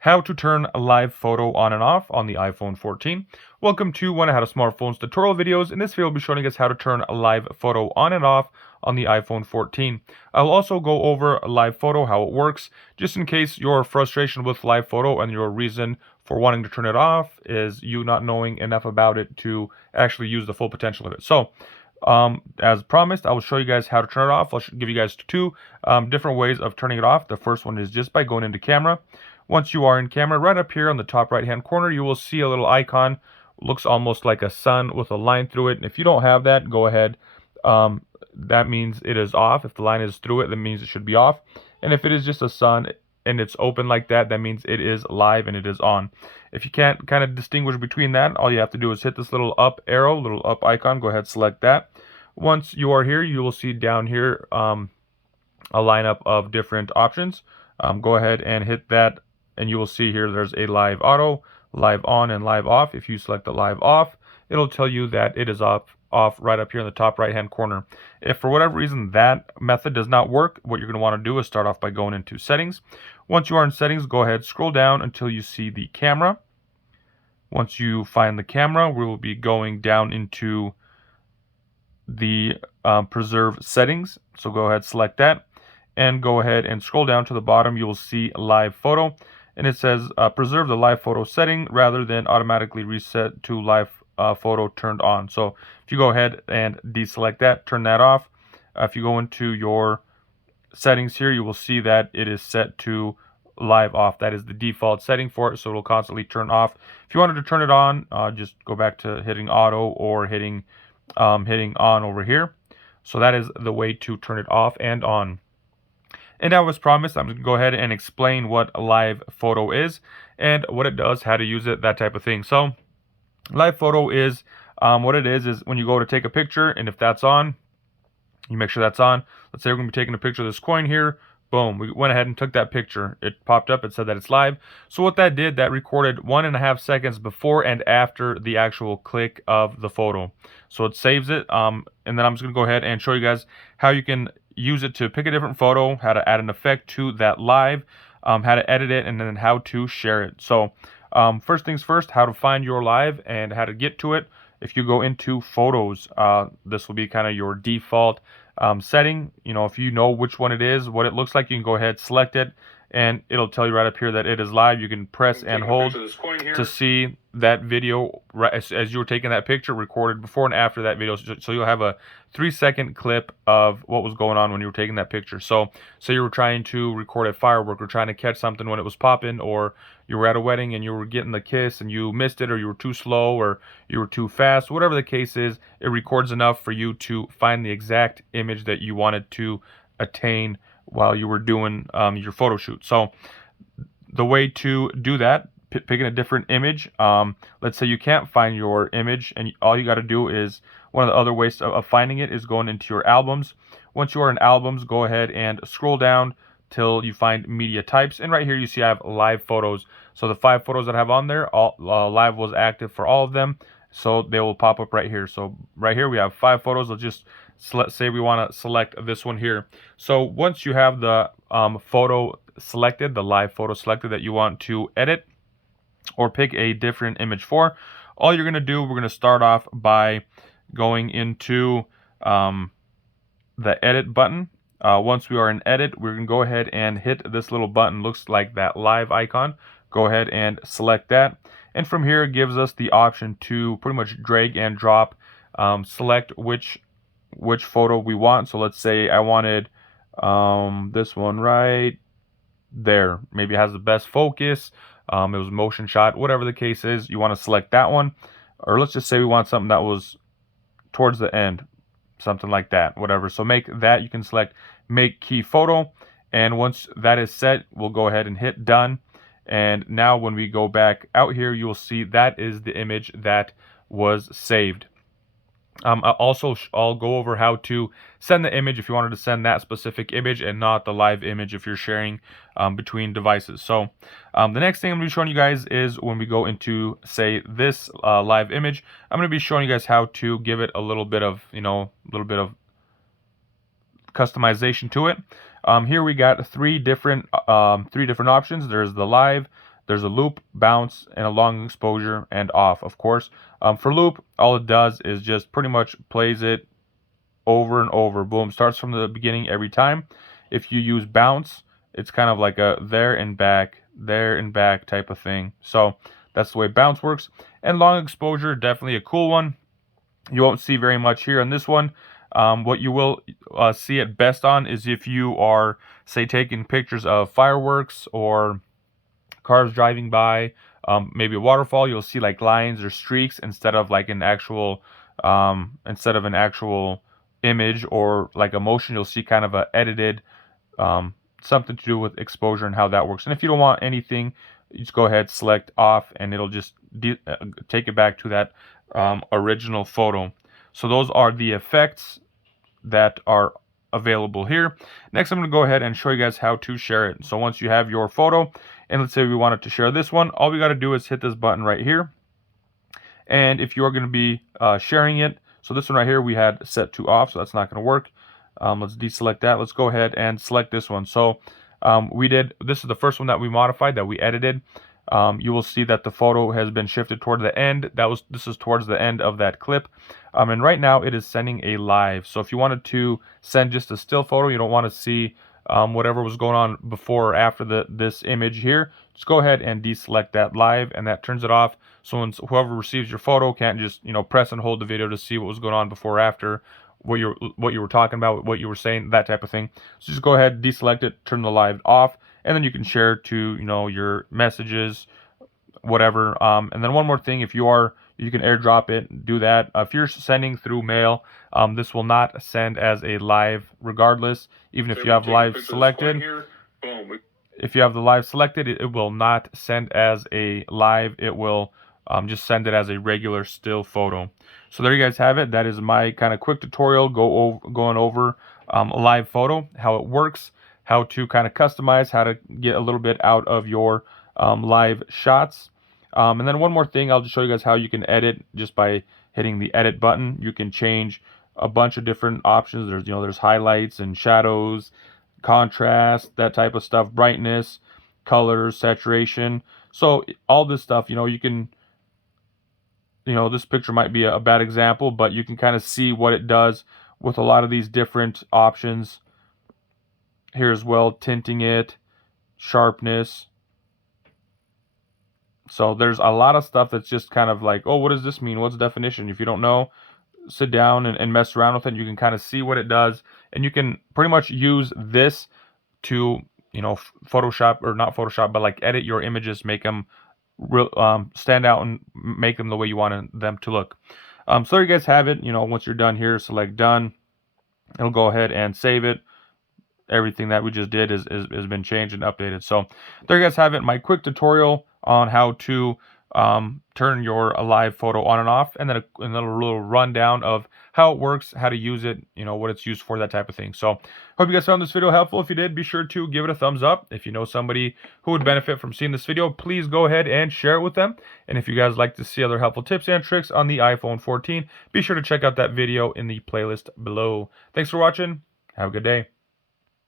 How to turn a live photo on and off on the iPhone 14. Welcome to One How to Smartphones tutorial videos. In this video, I'll be showing us how to turn a live photo on and off on the iPhone 14. I'll also go over a live photo, how it works, just in case your frustration with live photo and your reason for wanting to turn it off is you not knowing enough about it to actually use the full potential of it. So, as promised, I will show you guys how to turn it off. I'll give you guys two different ways of turning it off. The first one is just by going into camera. Once you are in camera, right up here on the top right hand corner, you will see a little icon. Looks almost like a sun with a line through it. And if you don't have that, go ahead. That means it is off. If the line is through it, that means it should be off. And if it is just a sun and it's open like that, that means it is live and it is on. If you can't kind of distinguish between that, all you have to do is hit this little up arrow, little up icon. Go ahead, select that. Once you are here, you will see down here a lineup of different options. Go ahead and hit that, and you will see here there's a live auto, live on, and live off. If you select the live off, it'll tell you that it is off right up here in the top right hand corner. If for whatever reason that method does not work, what you're going to want to do is start off by going into settings. Once you are in settings, go ahead, scroll down until you see the camera. Once you find the camera, we will be going down into the preserve settings. So go ahead, select that, and go ahead and scroll down to the bottom. You will see live photo, and it says preserve the live photo setting rather than automatically reset to live photo turned on. So if you go ahead and deselect that, turn that off. If you go into your settings here, you will see that it is set to live off. That is the default setting for it, so it'll constantly turn off. If you wanted to turn it on, just go back to hitting auto or hitting on over here. So that is the way to turn it off and on. And as promised, I'm going to go ahead and explain what a live photo is and what it does, how to use it, that type of thing. So live photo is what it is when you go to take a picture, and if that's on, you make sure that's on. Let's say we're going to be taking a picture of this coin here. Boom, we went ahead and took that picture. It popped up, it said that it's live. So what that did, that recorded 1.5 seconds before and after the actual click of the photo. So it saves it, and then I'm just going to go ahead and show you guys how you can use it to pick a different photo, how to add an effect to that live, how to edit it, and then how to share it. So first things first, how to find your live and how to get to it. If you go into photos, this will be kind of your default setting. You know, if you know which one it is, what it looks like, you can go ahead, select it, and it'll tell you right up here that it is live. You can press and hold to see that video right as you were taking that picture, recorded before and after that video. So you'll have a 3-second clip of what was going on when you were taking that picture. So you were trying to record a firework or trying to catch something when it was popping, or you were at a wedding and you were getting the kiss and you missed it, or you were too slow, or you were too fast. Whatever the case is, it records enough for you to find the exact image that you wanted to attain while you were doing your photo shoot. So the way to do that, picking a different image. Let's say you can't find your image, and all you got to do is, one of the other ways of finding it is going into your albums. Once you are in albums, go ahead and scroll down till you find media types, and right here you see I have live photos. So the 5 photos that I have on there, all live was active for all of them, so they will pop up right here. So right here we have 5 photos. Let's just say we want to select this one here. So once you have the photo selected, the live photo selected that you want to edit or pick a different image for, all you're going to do, we're going to start off by going into the edit button. Once we are in edit, we're going to go ahead and hit this little button, looks like that live icon. Go ahead and select that, and from here it gives us the option to pretty much drag and drop, select which photo we want. So let's say I wanted this one right there. Maybe it has the best focus, it was motion shot, whatever the case is, you want to select that one. Or let's just say we want something that was towards the end, something like that, whatever. So make that, you can select make key photo, and once that is set, we'll go ahead and hit done. And now when we go back out here, you will see that is the image that was saved. I'll go over how to send the image if you wanted to send that specific image and not the live image if you're sharing between devices. So the next thing I'm going to be showing you guys is when we go into, say, this live image, I'm going to be showing you guys how to give it a little bit of, customization to it. Here we got three different options. There's the live, there's a loop, bounce, and a long exposure, and off, of course. For loop, all it does is just pretty much plays it over and over. Boom, starts from the beginning every time. If you use bounce, it's kind of like a there and back type of thing. So that's the way bounce works. And long exposure, definitely a cool one. You won't see very much here on this one. What you will see it best on is if you are, say, taking pictures of fireworks or cars driving by, maybe a waterfall. You'll see like lines or streaks instead of like an actual image or like a motion. You'll see kind of a edited something to do with exposure and how that works. And if you don't want anything, you just go ahead, select off, and it'll just take it back to that original photo. So those are the effects that are available here. Next, I'm going to go ahead and show you guys how to share it. So once you have your photo, and let's say we wanted to share this one, all we got to do is hit this button right here. And if you're going to be sharing it, so this one right here we had set to off, so that's not going to work. Let's deselect that. Let's go ahead and select this one. So this is the first one that we modified, that we edited. You will see that the photo has been shifted toward the end. This is towards the end of that clip. And right now it is sending a live. So if you wanted to send just a still photo, you don't want to see whatever was going on before or after this image here, just go ahead and deselect that live, and that turns it off. So whoever receives your photo can't just press and hold the video to see what was going on before or after, what you were talking about, what you were saying, that type of thing. So just go ahead, deselect it, turn the live off, and then you can share to your messages, whatever. And then one more thing, if you can airdrop it, do that. If you're sending through mail, this will not send as a live regardless, even if you have live selected. If you have the live selected, it will not send as a live. It will just send it as a regular still photo. So there you guys have it. That is my kind of quick tutorial going over a live photo, how it works, how to kind of customize, how to get a little bit out of your live shots. And then one more thing, I'll just show you guys how you can edit just by hitting the edit button. You can change a bunch of different options. There's highlights and shadows, contrast, that type of stuff, brightness, colors, saturation. So all this stuff, you can, this picture might be a bad example, but you can kind of see what it does with a lot of these different options here as well, tinting it, sharpness. So there's a lot of stuff that's just kind of like, oh, what does this mean? What's the definition? If you don't know, sit down and mess around with it. You can kind of see what it does, and you can pretty much use this to, Photoshop, or not Photoshop, but like edit your images, make them stand out and make them the way you want them to look. So there you guys have it. Once you're done here, select done. It'll go ahead and save it. Everything that we just did has been changed and updated. So there you guys have it, my quick tutorial on how to turn your live photo on and off, and then a little rundown of how it works, how to use it, what it's used for, that type of thing. So hope you guys found this video helpful. If you did, be sure to give it a thumbs up. If you know somebody who would benefit from seeing this video, please go ahead and share it with them. And if you guys like to see other helpful tips and tricks on the iPhone 14, be sure to check out that video in the playlist below. Thanks for watching. Have a good day.